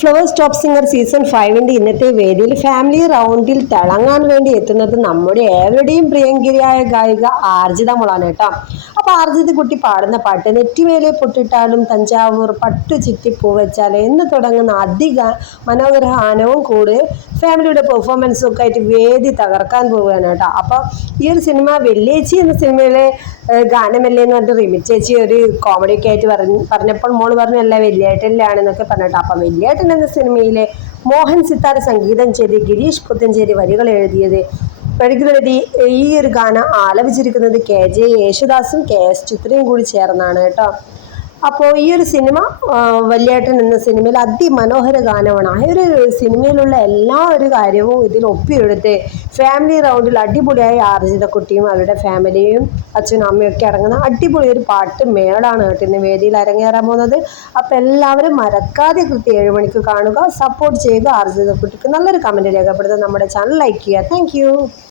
Flowers top singer season 5ന്റെ ഇന്നത്തെ വേദിയിൽ family റൗണ്ടിൽ തിളങ്ങാൻ വേണ്ടി എത്തുന്നത് നമ്മുടെ ഏവരുടെയും പ്രിയങ്കരിയായ ഗായിക ആർജിത മോളാണ് കേട്ടോ. അപ്പൊ ആർജിത കുട്ടി പാടുന്ന പാട്ട് നെറ്റിമേലെ പൊട്ടിട്ടാലും തഞ്ചാവൂർ പട്ടു ചുറ്റിപ്പൂ വെച്ചാല് എന്ന് തുടങ്ങുന്ന മനോഹര ഗാനവും കൂടെ ഫാമിലിയുടെ പെർഫോമൻസും ഒക്കെ ആയിട്ട് വേദി തകർക്കാൻ പോവുകയാണ് കേട്ടോ. അപ്പൊ ഈ ഒരു സിനിമ വെള്ളിയേച്ചി എന്ന സിനിമയിലെ ഗാനമല്ലേ എന്ന് പറഞ്ഞിട്ട് റിമി ചേച്ചി ഒരു കോമഡി ഒക്കെ ആയിട്ട് പറഞ്ഞപ്പോൾ മോള് പറഞ്ഞു അല്ല വെള്ളിയായിട്ടല്ലാണെന്നൊക്കെ പറഞ്ഞിട്ട്. അപ്പം വെള്ളിയാട്ടൻ എന്ന സിനിമയിലെ മോഹൻ സിത്താര സംഗീതം ചെയ്ത് ഗിരീഷ് പുത്തഞ്ചേരി വരികളെഴുതി ഈ ഒരു ഗാനം ആലപിച്ചിരിക്കുന്നത് KJ യേശുദാസും KS ചിത്രയും കൂടി ചേർന്നാണ് കേട്ടോ. അപ്പോൾ ഈ ഒരു സിനിമ വല്യേട്ടൻ എന്ന സിനിമയിൽ അതിമനോഹര ഗാനമാണ്. ആ ഒരു സിനിമയിലുള്ള എല്ലാ ഒരു കാര്യവും ഇതിൽ ഒപ്പിയെടുത്ത് ഫാമിലി റൗണ്ടിൽ അടിപൊളിയായി ആർജിത കുട്ടിയും അവരുടെ ഫാമിലിയും അച്ഛനും അമ്മയും ഒക്കെ അടങ്ങുന്ന അടിപൊളി ഒരു പാട്ട് മേളാണ് കേട്ടോ ഇന്ന് വേദിയിൽ അരങ്ങേറാൻ പോകുന്നത്. അപ്പം എല്ലാവരും മറക്കാതെ കൃത്യം 7 മണിക്ക് കാണുക, സപ്പോർട്ട് ചെയ്യുക. ആർജിത കുട്ടിക്ക് നല്ലൊരു കമൻറ്റ് രേഖപ്പെടുത്തുക, നമ്മുടെ ചാനൽ ലൈക്ക് ചെയ്യുക. താങ്ക്